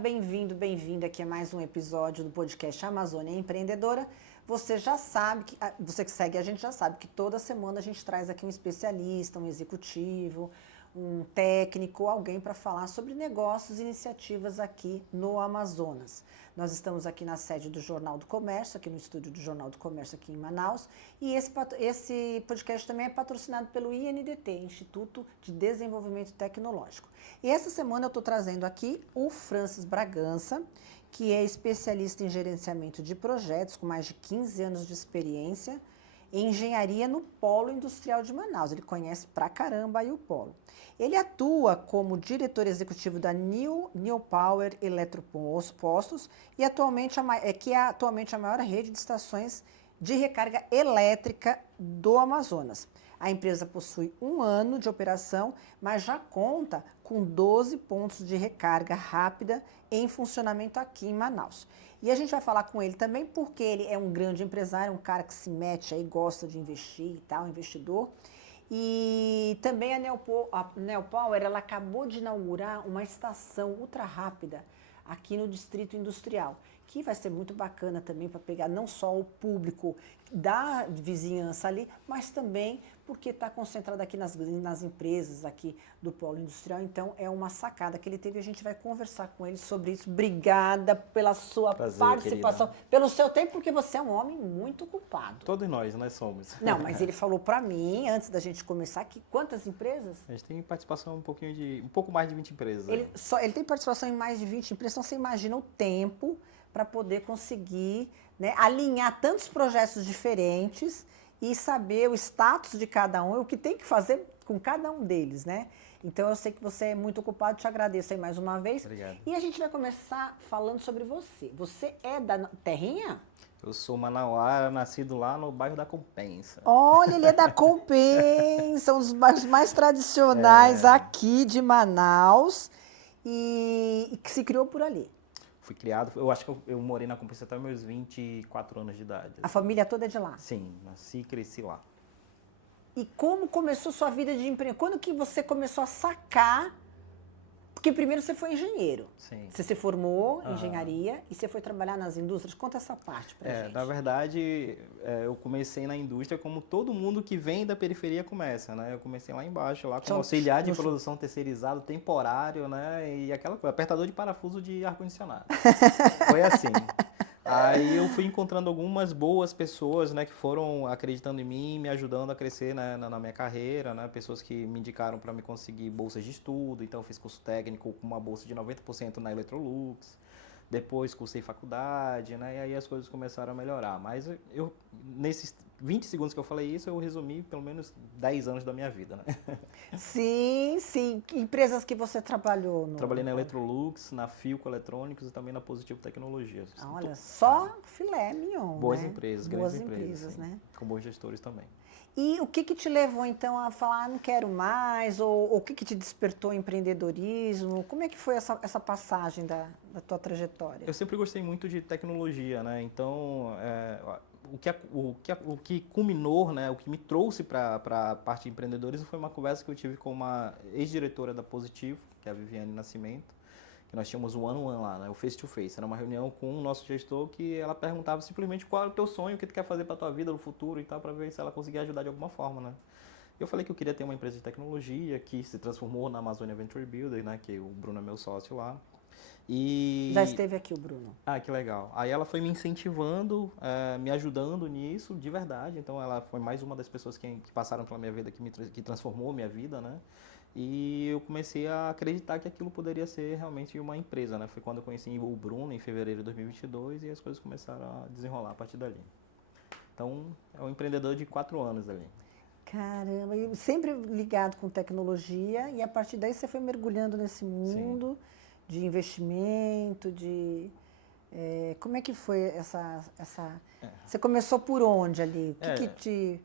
bem-vindo, bem-vinda aqui a mais um episódio do podcast Amazônia Empreendedora. Você já sabe, você que segue a gente já sabe que toda semana a gente traz aqui um especialista, um executivo, um técnico, alguém para falar sobre negócios e iniciativas aqui no Amazonas. Nós estamos aqui na sede do Jornal do Comércio, aqui no estúdio do Jornal do Comércio aqui em Manaus, e esse podcast também é patrocinado pelo INDT, Instituto de Desenvolvimento Tecnológico. E essa semana eu estou trazendo aqui o Francis Bragança, que é especialista em gerenciamento de projetos, com mais de 15 anos de experiência em engenharia no Polo Industrial de Manaus. Ele conhece pra caramba aí o Polo. Ele atua como diretor executivo da New Power Eletropostos e atualmente é atualmente a maior rede de estações de recarga elétrica do Amazonas. A empresa possui 1 ano de operação, mas já conta com 12 pontos de recarga rápida em funcionamento aqui em Manaus. E a gente vai falar com ele também porque ele é um grande empresário, um cara que se mete aí, gosta de investir e tal, investidor. E também a Neo Power, ela acabou de inaugurar uma estação ultra rápida aqui no Distrito Industrial, que vai ser muito bacana também para pegar não só o público da vizinhança ali, mas também porque está concentrado aqui nas empresas aqui do Polo Industrial. Então, é uma sacada que ele teve e a gente vai conversar com ele sobre isso. Obrigada pela sua participação, querida, pelo seu tempo, porque você é um homem muito ocupado. Todos nós somos. Não, mas ele falou para mim, antes da gente começar, que quantas empresas? A gente tem participação um pouco mais de 20 empresas. Ele tem participação em mais de 20 empresas, então você imagina o tempo para poder conseguir, né, alinhar tantos projetos diferentes e saber o status de cada um e o que tem que fazer com cada um deles, né? Então eu sei que você é muito ocupado, te agradeço aí mais uma vez. Obrigado. E a gente vai começar falando sobre você. Você é da terrinha? Eu sou manauara, nascido lá no bairro da Compensa. Olha, ele é da Compensa, um dos bairros mais tradicionais aqui de Manaus e que se criou por ali. Fui criado, eu acho que eu morei na Compensa até meus 24 anos de idade. A família toda é de lá? Sim, nasci e cresci lá. E como começou sua vida de emprego? Quando que você começou a sacar? Porque primeiro você foi engenheiro. Sim. Você se formou em engenharia e você foi trabalhar nas indústrias. Conta essa parte pra gente. Na verdade, eu comecei na indústria como todo mundo que vem da periferia começa, né? Eu comecei lá embaixo, lá como auxiliar de produção terceirizado, temporário, né? E aquela coisa, apertador de parafuso de ar-condicionado. Foi assim. Aí eu fui encontrando algumas boas pessoas, né, que foram acreditando em mim, me ajudando a crescer, né, na minha carreira, né, pessoas que me indicaram para me conseguir bolsas de estudo, então eu fiz curso técnico com uma bolsa de 90% na Electrolux, depois cursei faculdade, né, e aí as coisas começaram a melhorar, mas nesses 20 segundos que eu falei isso, eu resumi pelo menos 10 anos da minha vida, né? Sim, sim. Que empresas que você trabalhou? Trabalhei na Electrolux, na Filco Eletrônicos e também na Positivo Tecnologias. Olha, só filé mignon, boas né? empresas, boas grandes empresas, sim, né? Com bons gestores também. E o que te levou, então, a falar, não quero mais? Ou o que te despertou empreendedorismo? Como é que foi essa passagem da tua trajetória? Eu sempre gostei muito de tecnologia, né? Então, o que culminou, né? O que me trouxe para a parte de empreendedorismo foi uma conversa que eu tive com uma ex-diretora da Positivo, que é a Viviane Nascimento, que nós tínhamos o one-on-one lá, né? O face-to-face. Era uma reunião com o nosso gestor que ela perguntava simplesmente qual é o teu sonho, o que tu quer fazer para a tua vida no futuro e tal, para ver se ela conseguia ajudar de alguma forma, né? Eu falei que eu queria ter uma empresa de tecnologia que se transformou na Amazônia Venture Builder, né? Que o Bruno é meu sócio lá. E... Já esteve aqui o Bruno. Ah, que legal. Aí ela foi me incentivando, me ajudando nisso, de verdade. Então ela foi mais uma das pessoas que passaram pela minha vida, que transformou minha vida, né? E eu comecei a acreditar que aquilo poderia ser realmente uma empresa, né? Foi quando eu conheci o Bruno, em fevereiro de 2022, e as coisas começaram a desenrolar a partir dali. Então, é um empreendedor de 4 anos ali. Caramba, e sempre ligado com tecnologia, e a partir daí você foi mergulhando nesse mundo de investimento, como é que foi essa... Você começou por onde ali? O que te...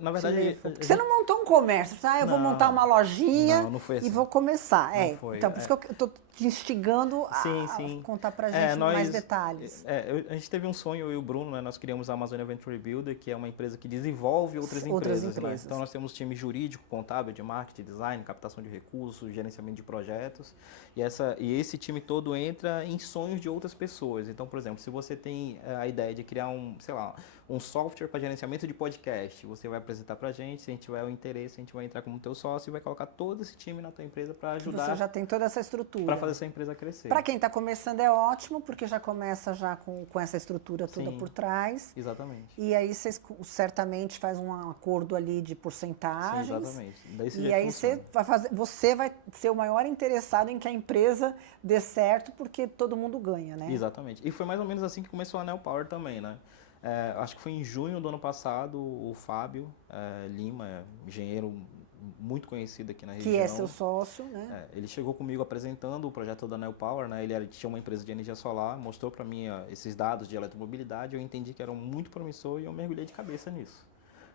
Na verdade... Você não montou um comércio. Eu vou montar uma lojinha não foi assim. E vou começar. Foi, então, por isso que eu estou te instigando sim. a contar pra gente mais detalhes. A gente teve um sonho, eu e o Bruno, né? Nós criamos a Amazônia Venture Builder, que é uma empresa que desenvolve outras empresas. Né? Então, nós temos time jurídico, contábil, de marketing, design, captação de recursos, gerenciamento de projetos. E esse time todo entra em sonhos de outras pessoas. Então, por exemplo, se você tem a ideia de criar um software para gerenciamento de podcast, você vai apresentar para a gente, se a gente tiver o interesse, a gente vai entrar como teu sócio e vai colocar todo esse time na tua empresa para ajudar. Você já tem toda essa estrutura. Para fazer essa empresa crescer. Para quem está começando é ótimo, porque já começa já com essa estrutura toda por trás. Exatamente. E aí vocês certamente faz um acordo ali de porcentagens. Sim, exatamente. E aí você vai ser o maior interessado em que a empresa dê certo, porque todo mundo ganha, né? Exatamente. E foi mais ou menos assim que começou a Anel Power também, né? Acho que foi em junho do ano passado, o Fábio Lima, engenheiro muito conhecido aqui na região. Que é seu sócio, né? Ele chegou comigo apresentando o projeto da Anel Power, né? Ele tinha uma empresa de energia solar, mostrou para mim esses dados de eletromobilidade, eu entendi que eram muito promissor e eu mergulhei de cabeça nisso.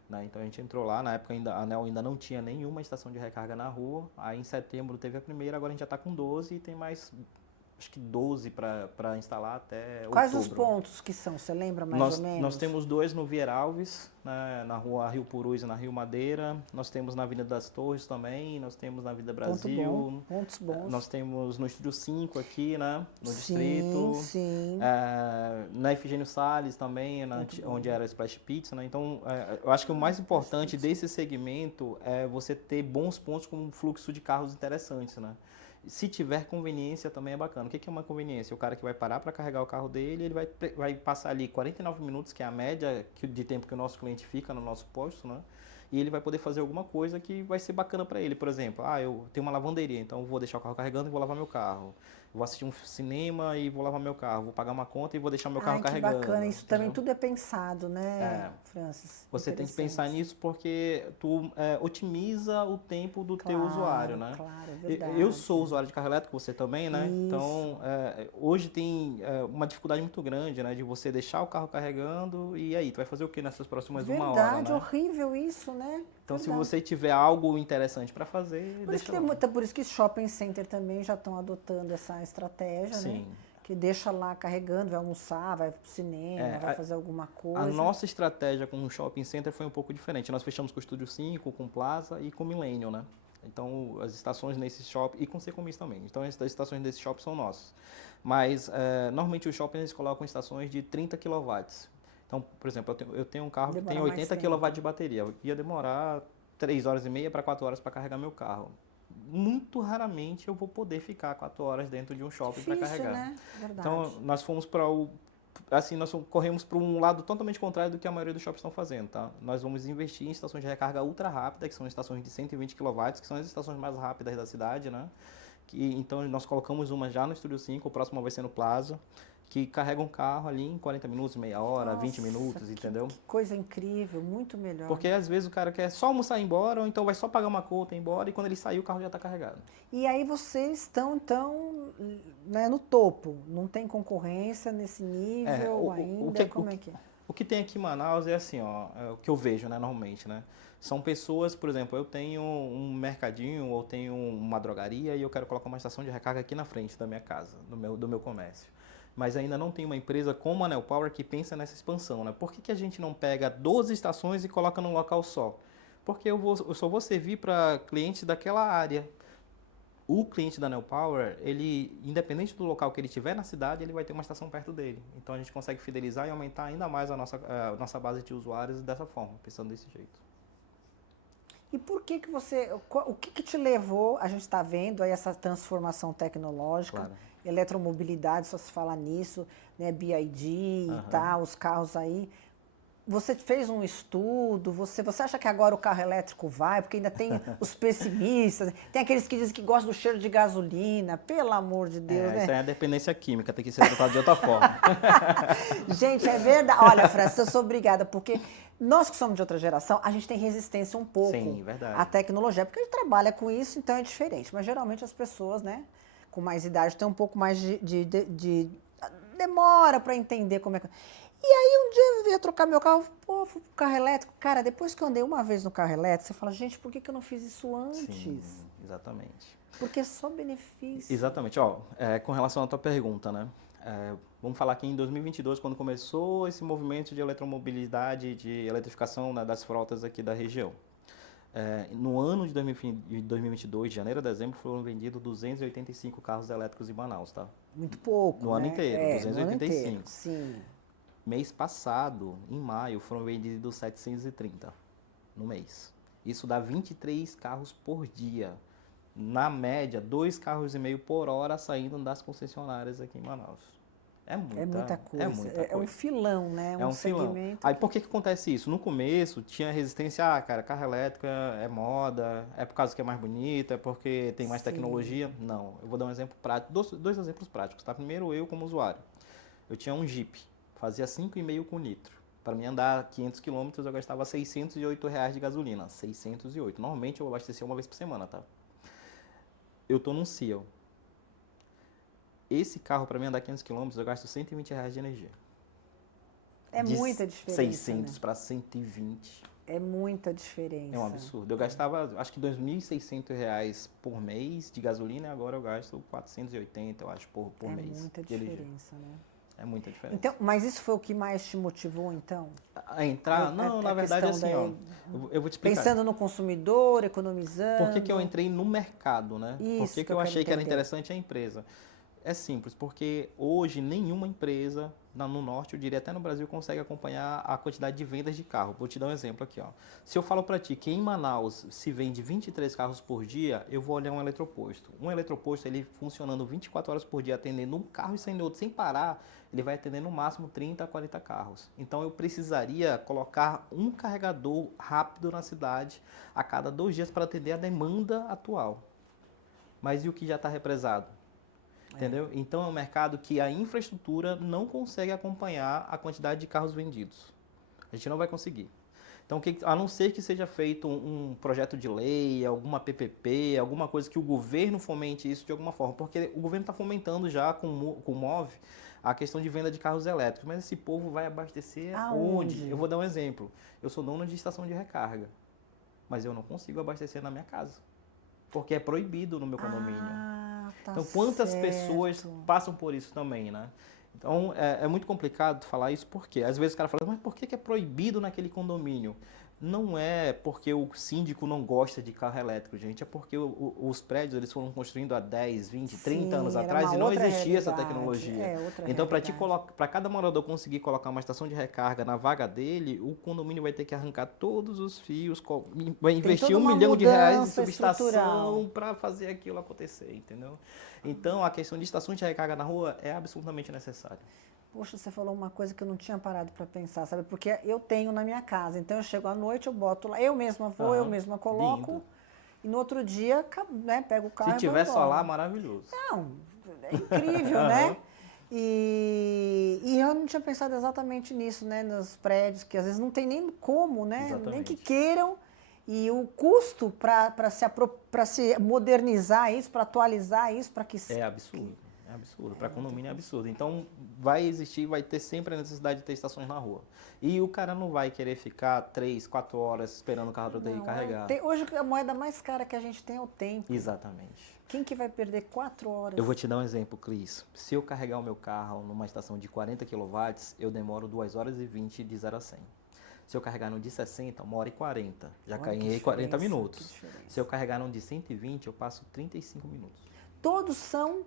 Né? Então a gente entrou lá, na época a Anel ainda não tinha nenhuma estação de recarga na rua, aí em setembro teve a primeira, agora a gente já está com 12 e tem mais... acho que 12 para instalar até Quais outubro. os pontos que são? Você lembra mais ou menos? Nós temos 2 no Vier Alves, né, na rua Rio Purus e na Rio Madeira. Nós temos na Avenida das Torres também. Nós temos na Avenida Brasil. Pontos bons. Nós temos no Estúdio 5 aqui, né, no distrito. Sim. Na Efigênio Salles também, onde era a Splash Pizza. Né? Então, eu acho que o mais importante desse segmento é você ter bons pontos com um fluxo de carros interessantes, né? Se tiver conveniência também é bacana. O que é uma conveniência? O cara que vai parar para carregar o carro dele, ele vai passar ali 49 minutos, que é a média de tempo que o nosso cliente fica no nosso posto, né? E ele vai poder fazer alguma coisa que vai ser bacana para ele. Por exemplo, eu tenho uma lavanderia, então eu vou deixar o carro carregando e vou lavar meu carro. Vou assistir um cinema e vou lavar meu carro. Vou pagar uma conta e vou deixar meu carro carregando. Que bacana. Isso também tudo é pensado, né, Francis? Você tem que pensar nisso porque tu otimiza o tempo do teu usuário, né? Claro, é verdade. Eu sou usuário de carro elétrico, você também, né? Isso. Então, hoje tem uma dificuldade muito grande, né? De você deixar o carro carregando e aí, tu vai fazer o que nessas próximas uma hora, né? Verdade, horrível isso, né? Então, se você tiver algo interessante para fazer, por isso que shopping center também já estão adotando essa estratégia, Sim. né? Que deixa lá carregando, vai almoçar, vai pro cinema, vai fazer alguma coisa. A nossa estratégia com o shopping center foi um pouco diferente. Nós fechamos com o Estúdio 5, com o Plaza e com o Millennium, né? Então, as estações nesse shopping, e com o Secomis também. Então, as estações desse shopping são nossas. Mas, normalmente, os shoppings eles colocam estações de 30 kW. Então, por exemplo, eu tenho um carro que tem 80 kW de bateria. Ia demorar 3 horas e meia para 4 horas para carregar meu carro. Muito raramente eu vou poder ficar 4 horas dentro de um shopping para carregar. Né? Verdade. Então, nós fomos para nós corremos para um lado totalmente contrário do que a maioria dos shoppings estão fazendo, tá? Nós vamos investir em estações de recarga ultra rápida, que são estações de 120 kW, que são as estações mais rápidas da cidade, né? Então, nós colocamos uma já no Estúdio 5, o próximo vai ser no Plaza, que carrega um carro ali em 40 minutos, meia hora, 20 minutos, entendeu? Que coisa incrível, muito melhor. Porque às vezes o cara quer só almoçar e ir embora, ou então vai só pagar uma conta e ir embora, e quando ele sair o carro já está carregado. E aí vocês estão, então, né, no topo, não tem concorrência nesse nível ainda, como é que é? O que tem aqui em Manaus é assim, é o que eu vejo, né, normalmente, né? São pessoas, por exemplo, eu tenho um mercadinho ou tenho uma drogaria e eu quero colocar uma estação de recarga aqui na frente da minha casa, do meu comércio. Mas ainda não tem uma empresa como a Anel Power que pensa nessa expansão, né? Por que a gente não pega 12 estações e coloca num local só? Porque eu só vou servir para clientes daquela área. O cliente da Anel Power, ele, independente do local que ele tiver na cidade, ele vai ter uma estação perto dele. Então a gente consegue fidelizar e aumentar ainda mais a nossa base de usuários dessa forma, pensando desse jeito. E por que o que te levou, a gente está vendo aí essa transformação tecnológica, claro. Eletromobilidade, só se fala nisso, né, BID e tal, os carros aí. Você fez um estudo, você acha que agora o carro elétrico vai? Porque ainda tem os pessimistas, tem aqueles que dizem que gostam do cheiro de gasolina, pelo amor de Deus, né? Isso aí é a dependência química, tem que ser tratado de outra forma. Gente, é verdade. Olha, Francis, eu sou obrigada, porque nós que somos de outra geração, a gente tem resistência um pouco à tecnologia, porque a gente trabalha com isso, então é diferente. Mas geralmente as pessoas, né, com mais idade têm um pouco mais de demora para entender como é que... Um dia eu ia trocar meu carro, pô, fui pro carro elétrico. Cara, depois que eu andei uma vez no carro elétrico, você fala, gente, por que eu não fiz isso antes? Sim, exatamente. Porque é só benefício. Exatamente. Ó, com relação à tua pergunta, né? Vamos falar aqui em 2022, quando começou esse movimento de eletromobilidade, de eletrificação, né, das frotas aqui da região. No ano de 2022, de janeiro a dezembro, foram vendidos 285 carros elétricos em Manaus, tá? Muito pouco, No ano inteiro, 285. No ano inteiro, sim. Mês passado, em maio, foram vendidos 730 no mês. Isso dá 23 carros por dia. Na média, 2,5 carros por hora saindo das concessionárias aqui em Manaus. É muita coisa. É um filão, né? É um filão. Segmento. Aí por que acontece isso? No começo tinha resistência, cara, carro elétrico é moda, é por causa que é mais bonito, é porque tem mais tecnologia. Não, eu vou dar um exemplo prático, dois exemplos práticos, tá? Primeiro eu como usuário. Eu tinha um Jeep, fazia 5,5 com litro. Para mim andar 500 km eu gastava R$608 de gasolina. 608. Normalmente eu abastecia uma vez por semana, tá? Eu tô num Ciel. Esse carro, para mim andar 500 km, eu gasto R$120 de energia. É muita diferença. 600 para 120. É muita diferença. É um absurdo. Eu gastava, acho que R$2.600 por mês de gasolina e agora eu gasto 480, eu acho, por mês. É muita diferença, né? É muita diferença. Então, mas isso foi o que mais te motivou, então? A entrar? Não, na verdade, assim, ó, eu vou te explicar. Pensando no consumidor, economizando... Por que eu entrei no mercado, né? Isso Por que eu achei que era interessante a empresa? É simples, porque hoje nenhuma empresa no Norte, eu diria até no Brasil, consegue acompanhar a quantidade de vendas de carro. Vou te dar um exemplo aqui, ó. Se eu falo para ti que em Manaus se vende 23 carros por dia, eu vou olhar um eletroposto. Um eletroposto, ele funcionando 24 horas por dia, atendendo um carro e saindo outro sem parar, ele vai atender no máximo 30 a 40 carros. Então eu precisaria colocar um carregador rápido na cidade a cada 2 dias para atender a demanda atual. Mas e o que já está represado? Entendeu? Então é um mercado que a infraestrutura não consegue acompanhar a quantidade de carros vendidos. A gente não vai conseguir. Então, a não ser que seja feito um projeto de lei, alguma PPP, alguma coisa que o governo fomente isso de alguma forma, porque o governo está fomentando já com o MOVE a questão de venda de carros elétricos, mas esse povo vai abastecer onde? Eu vou dar um exemplo. Eu sou dono de estação de recarga, mas eu não consigo abastecer na minha casa, porque é proibido no meu condomínio. Tá então, quantas certo. pessoas passam por isso também, né? Então, é muito complicado falar isso, porque às vezes o cara fala, mas por que é proibido naquele condomínio? Não é porque o síndico não gosta de carro elétrico, gente, é porque os prédios eles foram construindo há 10, 20, 30 anos atrás e não existia essa tecnologia. Então, para cada morador conseguir colocar uma estação de recarga na vaga dele, o condomínio vai ter que arrancar todos os fios, vai investir R$1 milhão em subestação para fazer aquilo acontecer, entendeu? Então, a questão de estação de recarga na rua é absolutamente necessária. Poxa, você falou uma coisa que eu não tinha parado para pensar, sabe? Porque eu tenho na minha casa, então eu chego à noite, eu boto lá, eu mesma vou, eu mesma coloco, lindo. E no outro dia, né, pego o carro e vou embora. Se tiver solar, maravilhoso. Não, é incrível, né? E eu não tinha pensado exatamente nisso, né? Nos prédios, que às vezes não tem nem como, né? Exatamente. Nem que queiram. E o custo para se modernizar isso, para atualizar isso, para que... É absurdo. É absurdo. Para condomínio é absurdo. Então, vai ter sempre a necessidade de ter estações na rua. E o cara não vai querer ficar 3, 4 horas esperando o carro para carregar. Hoje a moeda mais cara que a gente tem é o tempo. Exatamente. Quem que vai perder 4 horas? Eu vou te dar um exemplo, Cris. Se eu carregar o meu carro numa estação de 40 kW, eu demoro 2 horas e 20 de 0 a 100. Se eu carregar no de 60, 1 hora e 40. Já caí em 40 minutos. Se eu carregar no de 120, eu passo 35 minutos. Todos são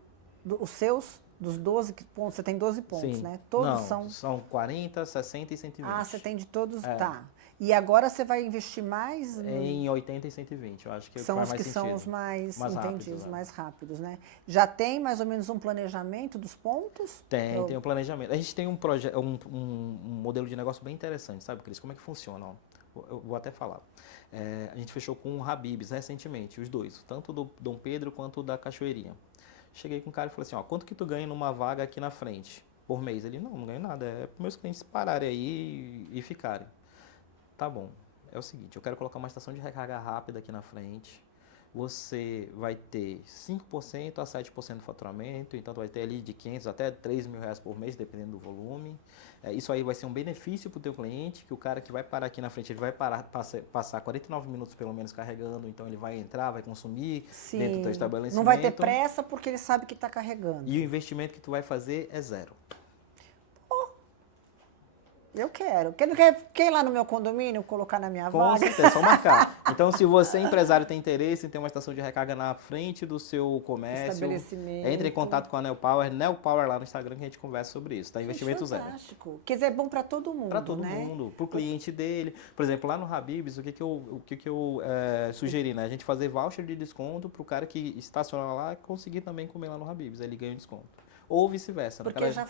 os seus, dos 12 pontos, você tem 12 pontos, sim. Né? Todos são 40, 60 e 120. Ah, você tem de todos, tá. E agora você vai investir mais? Em 80 e 120, eu acho que são faz mais sentido. São os mais entendidos, rápidos, mais rápidos, né? Já tem mais ou menos um planejamento dos pontos? Tem um planejamento. A gente tem um modelo de negócio bem interessante, sabe, Cris? Como é que funciona? Eu vou até falar. A gente fechou com o Habib's recentemente, os dois, tanto do Dom Pedro quanto da Cachoeirinha. Cheguei com o cara e falei assim, ó, quanto que tu ganha numa vaga aqui na frente por mês? Ele, não ganho nada, é para meus clientes pararem aí e ficarem. Tá bom, é o seguinte, eu quero colocar uma estação de recarga rápida aqui na frente, você vai ter 5% a 7% do faturamento, então tu vai ter ali de 500 até 3 mil reais por mês, dependendo do volume. Isso aí vai ser um benefício para o teu cliente, que o cara que vai parar aqui na frente, ele vai passar 49 minutos pelo menos carregando, então ele vai entrar, vai consumir dentro do teu estabelecimento. Não vai ter pressa porque ele sabe que está carregando. E o investimento que tu vai fazer é zero. Eu quero. Quer ir lá no meu condomínio colocar na minha vaga? Com certeza, é só marcar. Então, se você, empresário, tem interesse em ter uma estação de recarga na frente do seu comércio, estabelecimento, entre em contato com a Nel Power lá no Instagram que a gente conversa sobre isso. Tá? Investimento zero. Fantástico. Quer dizer, é bom para todo mundo, Para todo mundo, para o cliente dele. Por exemplo, lá no Habib's, o que eu sugeri, né? A gente fazer voucher de desconto para o cara que estaciona lá conseguir também comer lá no Habib's. Aí ele ganha desconto. Ou vice-versa. Porque já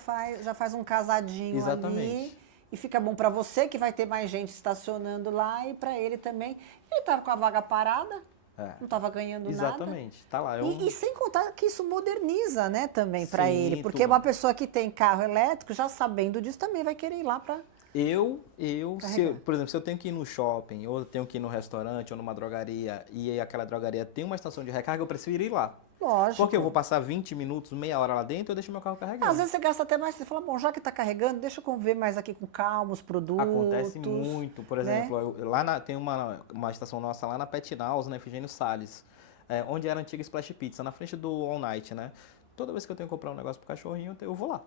faz um casadinho. Exatamente. Ali. E fica bom para você, que vai ter mais gente estacionando lá, e para ele também. Ele estava com a vaga parada, não estava ganhando nada. Exatamente. Tá lá. E sem contar que isso moderniza, né, também para ele. Porque uma pessoa que tem carro elétrico, já sabendo disso, também vai querer ir lá para... Por exemplo, se eu tenho que ir no shopping, ou eu tenho que ir no restaurante, ou numa drogaria, e aquela drogaria tem uma estação de recarga, eu prefiro ir lá. Lógico. Porque eu vou passar 20 minutos, meia hora lá dentro, eu deixo meu carro carregando. Às vezes você gasta até mais, você fala, bom, já que está carregando, deixa eu ver mais aqui com calma os produtos. Acontece muito. Por exemplo, né? Tem uma estação nossa lá na Pet House, na Efigênio Salles, onde era a antiga Splash Pizza, na frente do All Night, né? Toda vez que eu tenho que comprar um negócio pro cachorrinho, eu vou lá.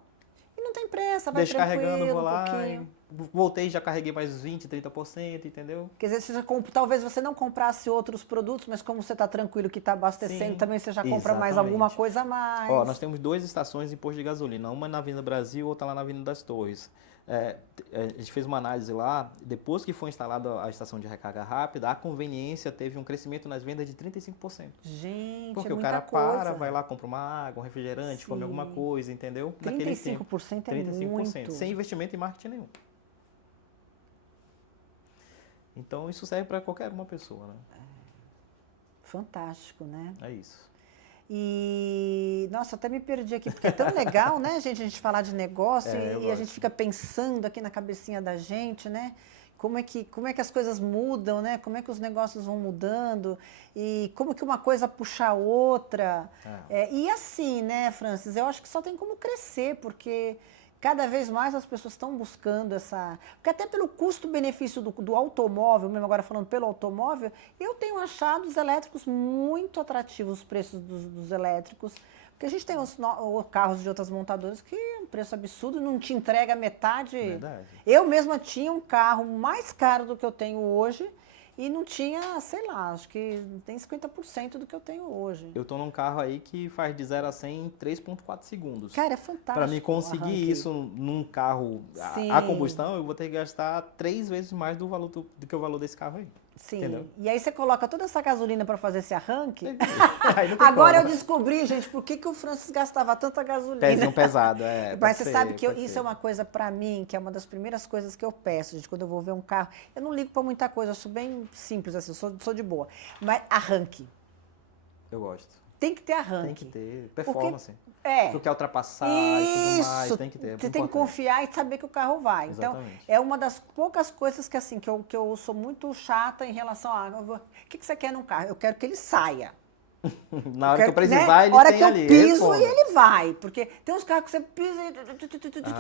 E não tem pressa, vai deixa carregando, vou lá, voltei, já carreguei mais 20%, 30%, entendeu? Quer dizer, talvez você não comprasse outros produtos, mas como você está tranquilo que está abastecendo, sim, também você já compra mais alguma coisa a mais. Ó, nós temos 2 estações em posto de gasolina, uma na Avenida Brasil, outra lá na Avenida das Torres. A gente fez uma análise lá, depois que foi instalada a estação de recarga rápida, a conveniência teve um crescimento nas vendas de 35%. Gente, porque o cara vai lá, compra uma água, um refrigerante, sim, come alguma coisa, entendeu? 35% é muito. Sem investimento em marketing nenhum. Então, isso serve para qualquer uma pessoa, né? Fantástico, né? É isso. E, nossa, até me perdi aqui, porque é tão legal, né, gente, a gente falar de negócio e a gente fica pensando aqui na cabecinha da gente, né? Como é que as coisas mudam, né? Como é que os negócios vão mudando e como que uma coisa puxa a outra. E assim, né, Francis, eu acho que só tem como crescer, porque cada vez mais as pessoas estão buscando essa... Porque até pelo custo-benefício do automóvel, mesmo agora falando pelo automóvel, eu tenho achado os elétricos muito atrativos, os preços dos elétricos. Porque a gente tem os carros de outras montadoras que é um preço absurdo, não te entrega metade. Verdade. Eu mesma tinha um carro mais caro do que eu tenho hoje e não tinha, sei lá, acho que tem 50% do que eu tenho hoje. Eu tô num carro aí que faz de 0 a 100 em 3,4 segundos. Cara, é fantástico. Para mim conseguir isso num carro a combustão, eu vou ter que gastar 3 vezes mais do que o valor desse carro aí. Sim, entendeu? E aí você coloca toda essa gasolina para fazer esse arranque. Agora eu descobri, gente, por que o Francis gastava tanta gasolina. Pezinho pesado, Mas você sabe que isso é uma coisa para mim, que é uma das primeiras coisas que eu peço, gente, quando eu vou ver um carro. Eu não ligo para muita coisa, eu sou bem simples, assim, eu sou de boa. Mas arranque. Eu gosto. Tem que ter arranque. Tem que ter performance. Tu quer ultrapassar e tudo mais, tem que ter. Você tem que confiar e saber que o carro vai. Exatamente. Então, é uma das poucas coisas que, assim, que eu sou muito chata em relação a... O que você quer num carro? Eu quero que ele saia. Na hora que eu precisar, ele tem ali. Na hora que eu piso e ele vai. Porque tem uns carros que você pisa e...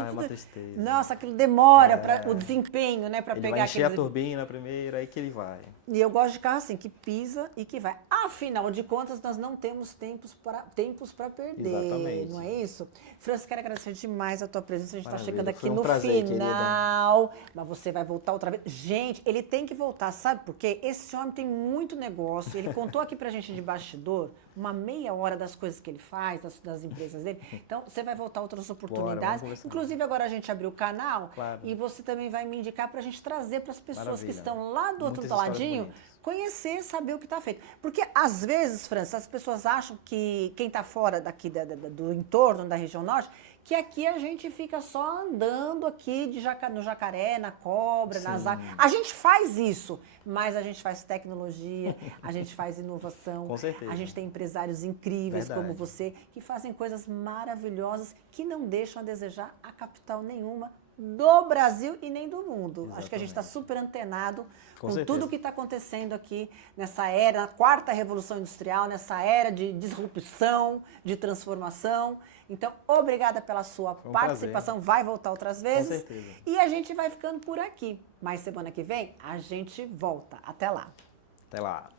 É uma tristeza. Nossa, aquilo demora para o desempenho, né? Para pegar vai encher a turbina primeiro, aí que ele vai. E eu gosto de carro assim, que pisa e que vai. Afinal de contas, nós não temos tempos para perder. Exatamente. Não é isso? Francis, quero agradecer demais a tua presença. A gente está Maravilha, chegando aqui foi um no prazer, final. Querida. Mas você vai voltar outra vez. Gente, ele tem que voltar, sabe por quê? Esse homem tem muito negócio. Ele contou aqui pra gente de bastidor uma meia hora das coisas que ele faz, das empresas dele. Então, você vai voltar outras oportunidades. Inclusive, agora a gente abriu o canal e você também vai me indicar para a gente trazer para as pessoas que estão lá do outro ladinho conhecer, saber o que está feito. Porque, às vezes, Francis, as pessoas acham que quem está fora daqui do entorno da região norte, que aqui a gente fica só andando aqui no jacaré, na cobra, nas árvores. A gente faz isso, mas a gente faz tecnologia, a gente faz inovação. Com certeza. A gente tem empresários incríveis como você, que fazem coisas maravilhosas, que não deixam a desejar a capital nenhuma do Brasil e nem do mundo. Exatamente. Acho que a gente está super antenado com certeza. tudo que está acontecendo aqui nessa era, na quarta revolução industrial, nessa era de disrupção, de transformação. Então, obrigada pela sua participação. Vai voltar outras vezes. Com certeza. E a gente vai ficando por aqui. Mas semana que vem a gente volta. Até lá. Até lá.